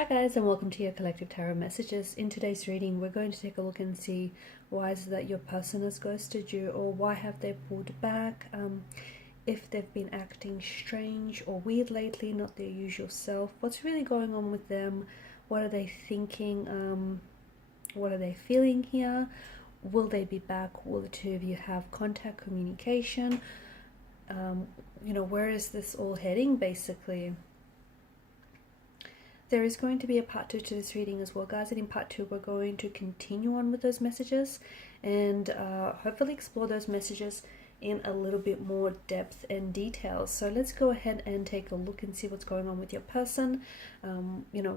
Hi guys, and welcome to your collective tarot messages. In today's reading, we're going to take a look and see why is it that your person has ghosted you, or why have they pulled back, if they've been acting strange or weird lately, not their usual self, what's really going on with them, what are they thinking, what are they feeling here, will they be back, will the two of you have contact, communication, where is this all heading basically. There is going to be a part 2 to this reading as well, guys, and in part 2 we're going to continue on with those messages and hopefully explore those messages in a little bit more depth and detail. So let's go ahead and take a look and see what's going on with your person,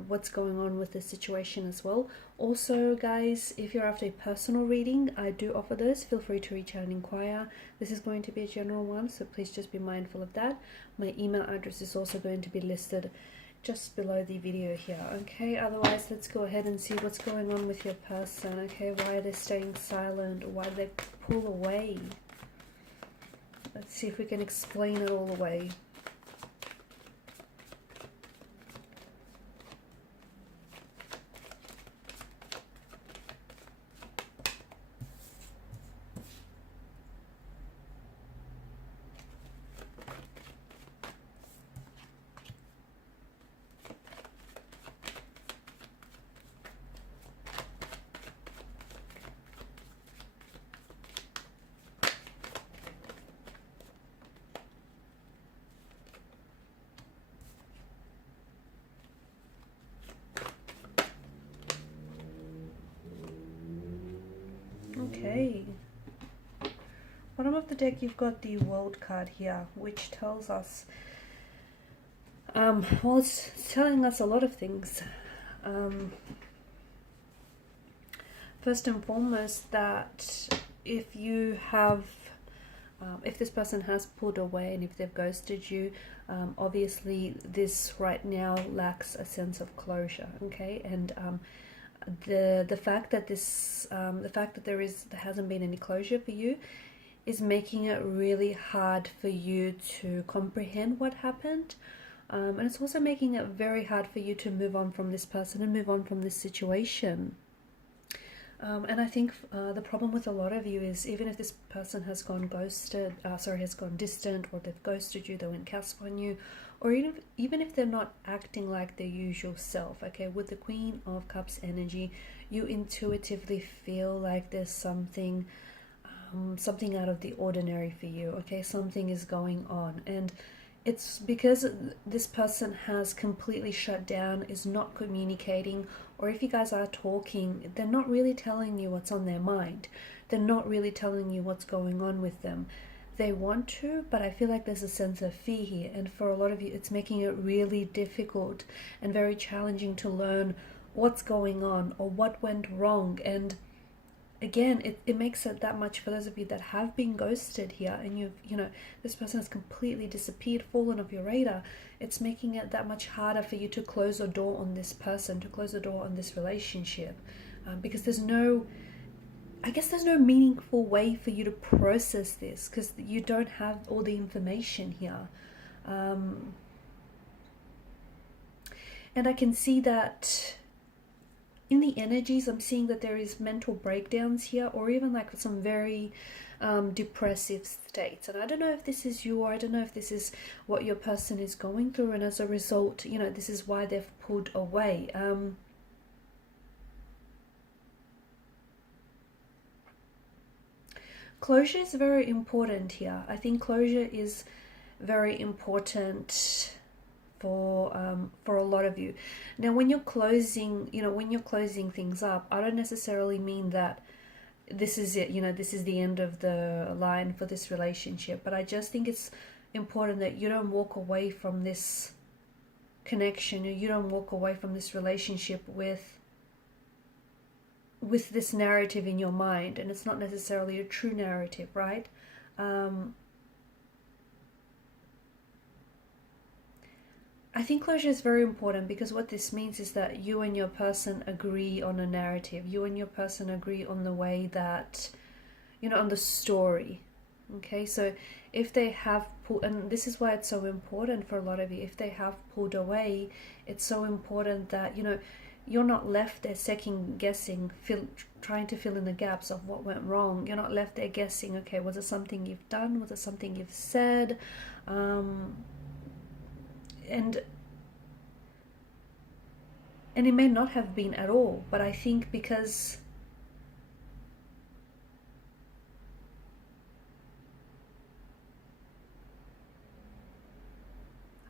what's going on with the situation as well. Also, guys, if you're after a personal reading, I do offer those. Feel free to reach out and inquire. This is going to be a general one, so please just be mindful of that. My email address is also going to be listed just below the video here. Okay, otherwise let's go ahead and see what's going on with your person. Okay, why are they staying silent, or why do they pull away? Let's see if we can explain it all away. Okay, bottom of the deck you've got the World card here, which tells us, well, it's telling us a lot of things. First and foremost, that if you have, if this person has pulled away and if they've ghosted you, obviously this right now lacks a sense of closure. Okay, and the fact that there hasn't been any closure for you is making it really hard for you to comprehend what happened, and it's also making it very hard for you to move on from this person and move on from this situation. And I think the problem with a lot of you is, even if this person has gone distant, or they've ghosted you, they went cast on you, or even if they're not acting like their usual self, okay, with the Queen of Cups energy, you intuitively feel like there's something out of the ordinary for you, okay, something is going on, and it's because this person has completely shut down, is not communicating, or if you guys are talking, they're not really telling you what's on their mind. They're not really telling you what's going on with them. They want to, but I feel like there's a sense of fear here, and for a lot of you it's making it really difficult and very challenging to learn what's going on or what went wrong. And again, it makes it that much for those of you that have been ghosted here, and this person has completely disappeared, fallen off your radar. It's making it that much harder for you to close a door on this person, to close a door on this relationship, because there's no meaningful way for you to process this, because you don't have all the information here. And I can see that in the energies, I'm seeing that there is mental breakdowns here, or even like some very depressive states. And I don't know if this is you, or I don't know if this is what your person is going through, and as a result, this is why they've pulled away. Closure is very important here. I think closure is very important for a lot of you. Now, when you're closing, things up, I don't necessarily mean that this is it, this is the end of the line for this relationship, but I just think it's important that you don't walk away from this connection, or you don't walk away from this relationship with this narrative in your mind, and it's not necessarily a true narrative, right? I think closure is very important, because what this means is that you and your person agree on a narrative. You and your person agree on the way that, on the story. Okay, so if they have pulled, and this is why it's so important for a lot of you, if they have pulled away, it's so important that, you know, you're not left there second guessing, trying to fill in the gaps of what went wrong. You're not left there guessing, okay, was it something you've done? Was it something you've said? And it may not have been at all, but I think because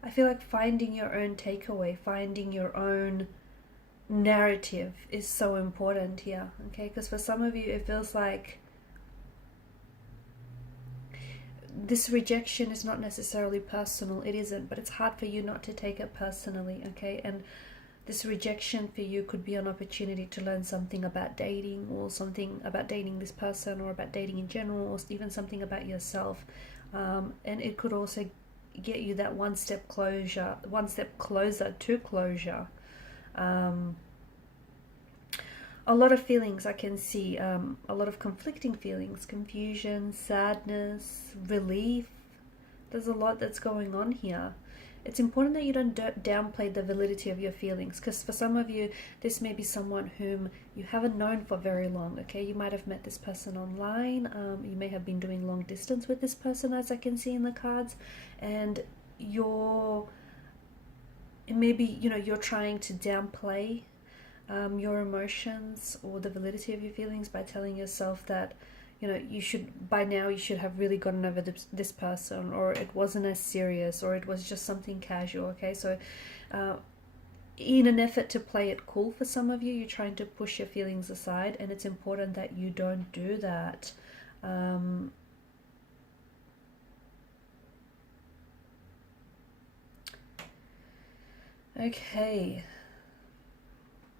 I feel like finding your own takeaway, finding your own narrative is so important here, okay? Because for some of you, it feels like this rejection is not necessarily personal. It isn't, but it's hard for you not to take it personally, okay? And this rejection for you could be an opportunity to learn something about dating, or something about dating this person, or about dating in general, or even something about yourself. And it could also get you that one step closer to closure. A lot of feelings I can see, a lot of conflicting feelings, confusion, sadness, relief. There's a lot that's going on here. It's important that you don't downplay the validity of your feelings, because for some of you, this may be someone whom you haven't known for very long, okay? You might have met this person online, you may have been doing long distance with this person, as I can see in the cards, and maybe, you know, you're trying to downplay your emotions or the validity of your feelings by telling yourself that, you know, by now you should have really gotten over this person, or it wasn't as serious, or it was just something casual, okay? So in an effort to play it cool for some of you, you're trying to push your feelings aside, and it's important that you don't do that. Okay.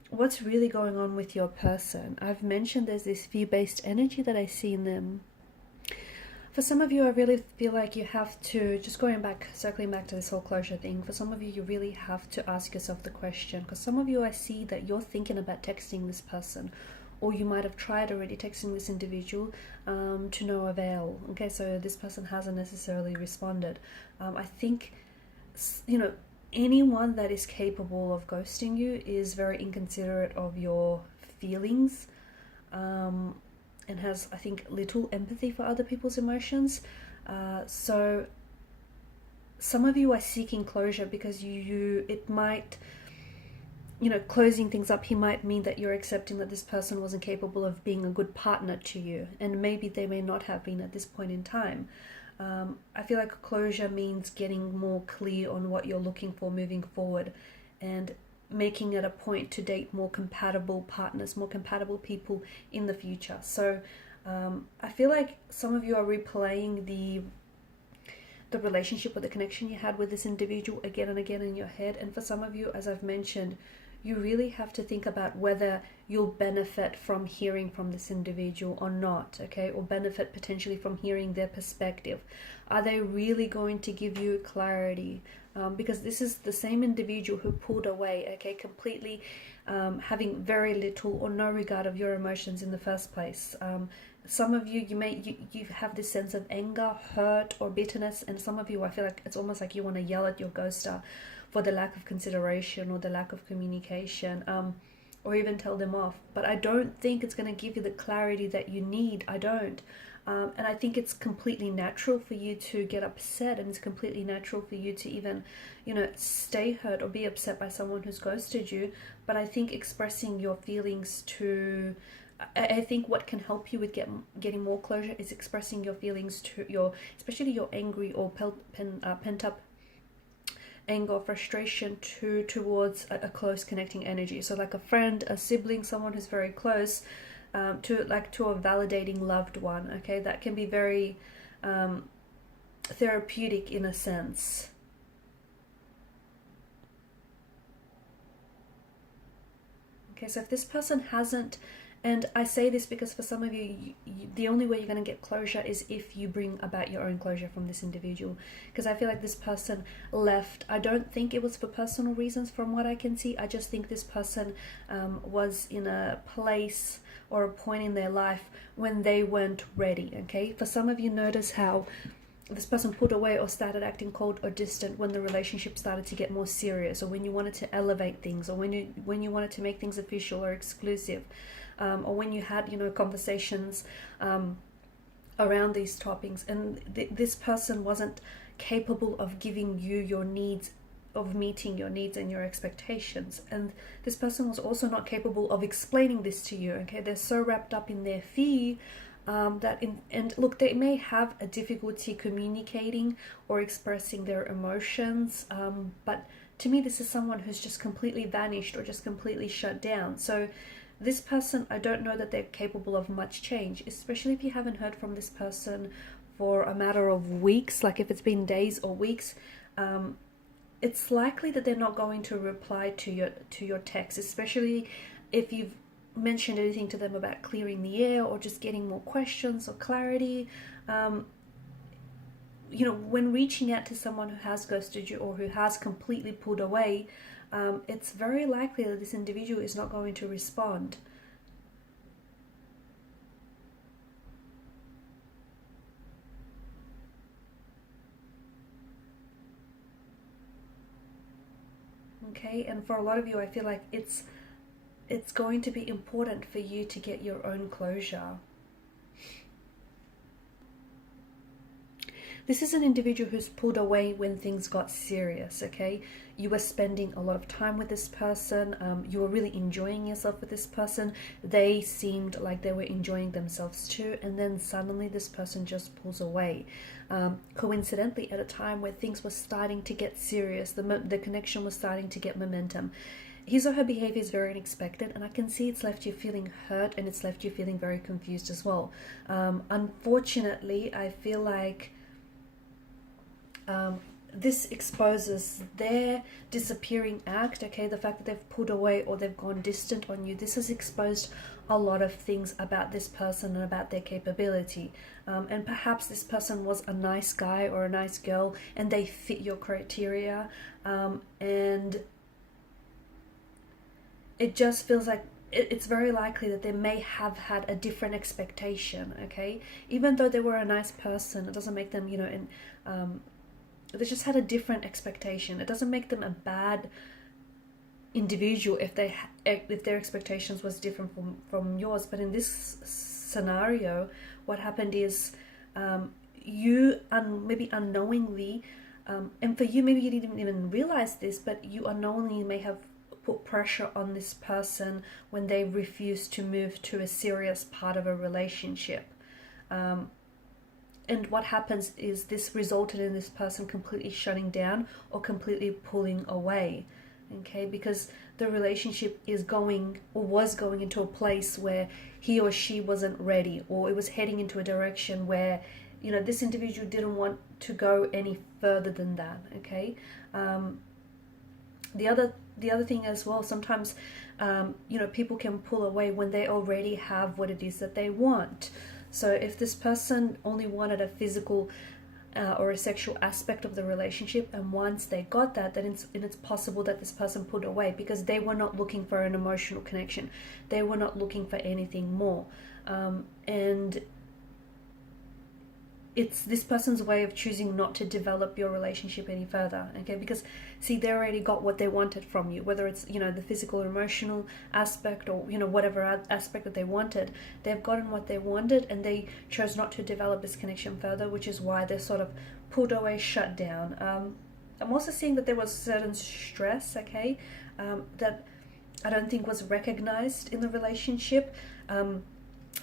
What's really going on with your person? I've mentioned there's this fear-based energy that I see in them. For some of you, I really feel like you have to, circling back to this whole closure thing, for some of you, you really have to ask yourself the question, because some of you, I see that you're thinking about texting this person, or you might have tried already texting this individual to no avail. Okay, so this person hasn't necessarily responded. I think, you know, anyone that is capable of ghosting you is very inconsiderate of your feelings, and has, I think, little empathy for other people's emotions. So some of you are seeking closure because it might, you know, closing things up, he might mean that you're accepting that this person wasn't capable of being a good partner to you, and maybe they may not have been at this point in time. I feel like closure means getting more clear on what you're looking for moving forward, and making it a point to date more compatible partners, more compatible people in the future. So I feel like some of you are replaying the relationship or the connection you had with this individual again and again in your head. And for some of you, as I've mentioned, you really have to think about whether you'll benefit from hearing from this individual or not, okay? Or benefit potentially from hearing their perspective. Are they really going to give you clarity? Because this is the same individual who pulled away, okay? Completely having very little or no regard of your emotions in the first place. Some of you, you have this sense of anger, hurt, or bitterness, and some of you, I feel like it's almost like you want to yell at your ghoster for the lack of consideration or the lack of communication, or even tell them off. But I don't think it's going to give you the clarity that you need. I don't. And I think it's completely natural for you to get upset, and it's completely natural for you to even, you know, stay hurt or be upset by someone who's ghosted you. But I think expressing your feelings to... I think what can help you with getting more closure is expressing your feelings to especially your angry or pent up anger or frustration towards a close connecting energy. So like a friend, a sibling, someone who's very close, to a validating loved one. Okay, that can be very therapeutic in a sense. Okay, so if this person hasn't And I say this because for some of you, the only way you're going to get closure is if you bring about your own closure from this individual. Because I feel like this person left. I don't think it was for personal reasons from what I can see. I just think this person was in a place or a point in their life when they weren't ready, okay? For some of you, notice how this person pulled away or started acting cold or distant when the relationship started to get more serious, or when you wanted to elevate things, or when you wanted to make things official or exclusive, or when you had, you know, conversations around these topics, and this person wasn't capable of giving you your needs, of meeting your needs and your expectations. And this person was also not capable of explaining this to you, okay? They're so wrapped up in their fear and look, they may have a difficulty communicating or expressing their emotions, but to me this is someone who's just completely vanished or just completely shut down. So this person, I don't know that they're capable of much change, especially if you haven't heard from this person for a matter of weeks. Like if it's been days or weeks, it's likely that they're not going to reply to your text, especially if you've mentioned anything to them about clearing the air or just getting more questions or clarity. You know, when reaching out to someone who has ghosted you or who has completely pulled away, it's very likely that this individual is not going to respond. Okay, and for a lot of you, I feel like it's going to be important for you to get your own closure. This is an individual who's pulled away when things got serious, okay? You were spending a lot of time with this person. You were really enjoying yourself with this person. They seemed like they were enjoying themselves too. And then suddenly this person just pulls away. Coincidentally, at a time where things were starting to get serious, the connection was starting to get momentum. His or her behavior is very unexpected, and I can see it's left you feeling hurt and it's left you feeling very confused as well. Unfortunately, I feel like this exposes their disappearing act, okay? The fact that they've pulled away or they've gone distant on you, this has exposed a lot of things about this person and about their capability. And perhaps this person was a nice guy or a nice girl and they fit your criteria, and it just feels like it's very likely that they may have had a different expectation, okay? Even though they were a nice person, it doesn't make them, you know, they just had a different expectation. It doesn't make them a bad individual if their expectations was different from yours. But in this scenario, what happened is you maybe unknowingly, and for you maybe you didn't even realize this, but you unknowingly may have put pressure on this person when they refused to move to a serious part of a relationship. And what happens is this resulted in this person completely shutting down or completely pulling away, okay? Because the relationship is going or was going into a place where he or she wasn't ready, or it was heading into a direction where, you know, this individual didn't want to go any further than that, okay? The other thing as well, sometimes, you know, people can pull away when they already have what it is that they want. So if this person only wanted a physical or a sexual aspect of the relationship, and once they got that, then it's possible that this person pulled away because they were not looking for an emotional connection. They were not looking for anything more. And it's this person's way of choosing not to develop your relationship any further, okay? Because see, they already got what they wanted from you, whether it's, you know, the physical or emotional aspect, or, you know, whatever aspect that they wanted. They've gotten what they wanted and they chose not to develop this connection further, which is why they're sort of pulled away, shut down. I'm also seeing that there was certain stress, okay, that I don't think was recognized in the relationship.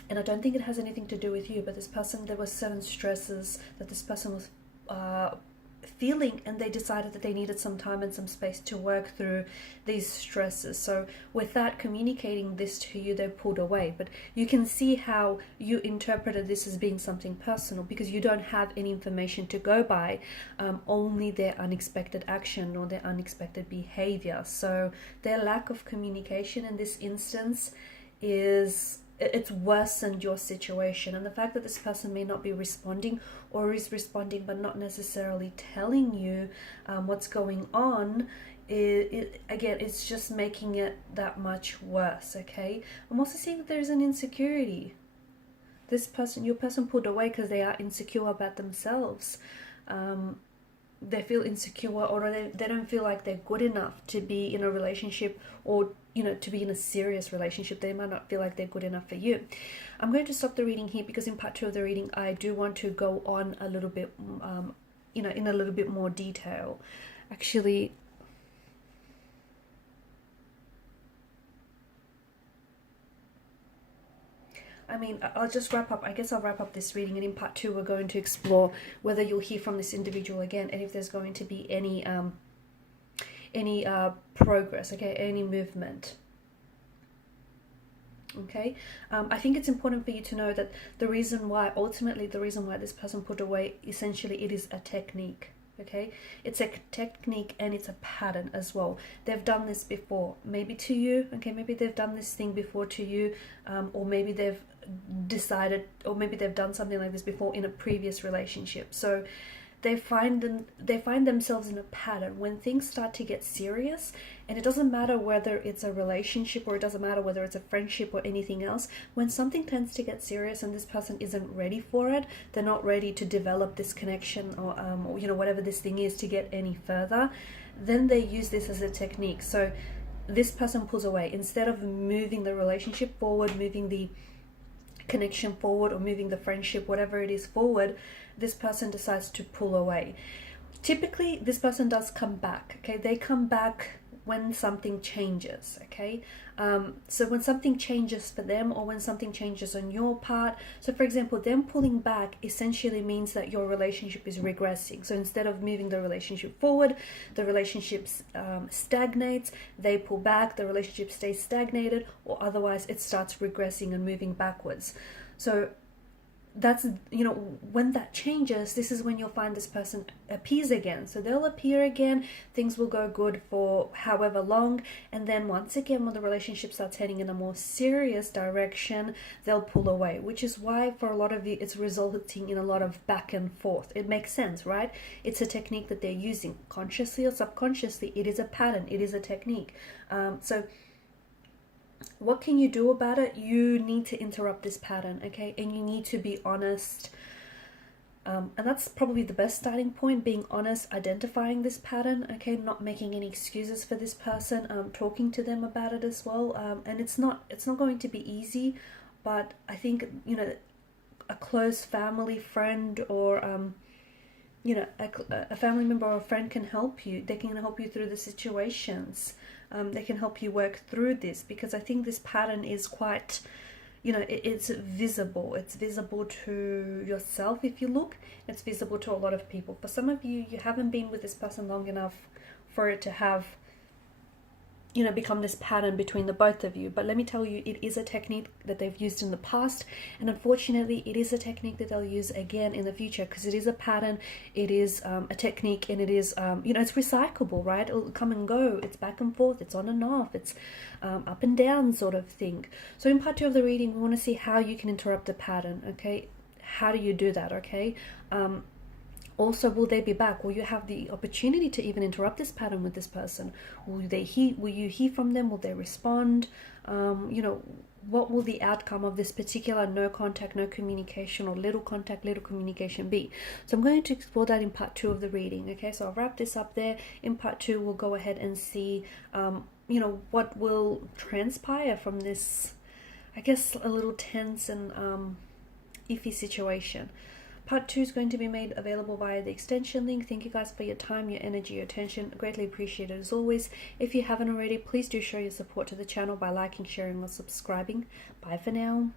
And I don't think it has anything to do with you, but this person, there were certain stresses that this person was feeling, and they decided that they needed some time and some space to work through these stresses. So without communicating this to you, they pulled away. But you can see how you interpreted this as being something personal because you don't have any information to go by, only their unexpected action or their unexpected behavior. So their lack of communication in this instance is it's worsened your situation. And the fact that this person may not be responding, or is responding but not necessarily telling you what's going on, again, it's just making it that much worse. Okay, I'm also seeing that there's an insecurity. This person, your person, pulled away because they are insecure about themselves. They feel insecure, or they don't feel like they're good enough to be in a relationship, or to be in a serious relationship. They might not feel like they're good enough for you. I'm going to stop the reading here, because in part 2 of the reading I do want to go on a little bit in a little bit more detail. Actually, I'll just wrap up. I guess I'll wrap up this reading, and in part 2 we're going to explore whether you'll hear from this individual again, and if there's going to be any progress, okay, any movement. Okay, I think it's important for you to know that ultimately the reason why this person put away, essentially it is a technique. Okay, it's a technique, and it's a pattern as well. They've done this before, maybe to you. Okay, maybe they've done this thing before to you, or maybe they've decided, or maybe they've done something like this before in a previous relationship. So they find themselves in a pattern when things start to get serious. And it doesn't matter whether it's a relationship, or it doesn't matter whether it's a friendship or anything else. When something tends to get serious and this person isn't ready for it, they're not ready to develop this connection, or whatever this thing is, to get any further, then they use this as a technique. So this person pulls away. Instead of moving the relationship forward, moving the connection forward, or moving the friendship, whatever it is, forward, this person decides to pull away. Typically this person does come back. Okay, they come back when something changes. Okay, so when something changes for them, or when something changes on your part. So for example, them pulling back essentially means that your relationship is regressing. So instead of moving the relationship forward, the relationship stagnates. They pull back, the relationship stays stagnated, or otherwise it starts regressing and moving backwards. So that's, when that changes, this is when you'll find this person appears again. So they'll appear again, things will go good for however long, and then once again, when the relationship starts heading in a more serious direction, they'll pull away, which is why for a lot of you it's resulting in a lot of back and forth. It makes sense, right? It's a technique that they're using, consciously or subconsciously. It is a pattern, it is a technique. So what can you do about it? You need to interrupt this pattern, okay? And you need to be honest. And that's probably the best starting point, being honest, identifying this pattern, okay? Not making any excuses for this person, talking to them about it as well. And it's not going to be easy, but I think, a close family friend, or a family member or a friend can help you. They can help you through the situations. They can help you work through this, because I think this pattern is quite, it's visible. It's visible to yourself if you look. It's visible to a lot of people. For some of you, you haven't been with this person long enough for it to have, become this pattern between the both of you. But let me tell you, it is a technique that they've used in the past, and unfortunately it is a technique that they'll use again in the future, because it is a pattern, it is a technique, and it is it's recyclable, right? It'll come and go, it's back and forth, it's on and off, it's up and down sort of thing. So in part 2 of the reading, we want to see how you can interrupt the pattern. Okay, how do you do that? Okay, also, will they be back? Will you have the opportunity to even interrupt this pattern with this person? Will you hear from them? Will they respond? What will the outcome of this particular no contact, no communication, or little contact, little communication be? So I'm going to explore that in part 2 of the reading. Okay, so I'll wrap this up there. In part 2, we'll go ahead and see, what will transpire from this, I guess, a little tense and iffy situation. Part 2 is going to be made available via the extension link. Thank you guys for your time, your energy, your attention. Greatly appreciated as always. If you haven't already, please do show your support to the channel by liking, sharing, or subscribing. Bye for now.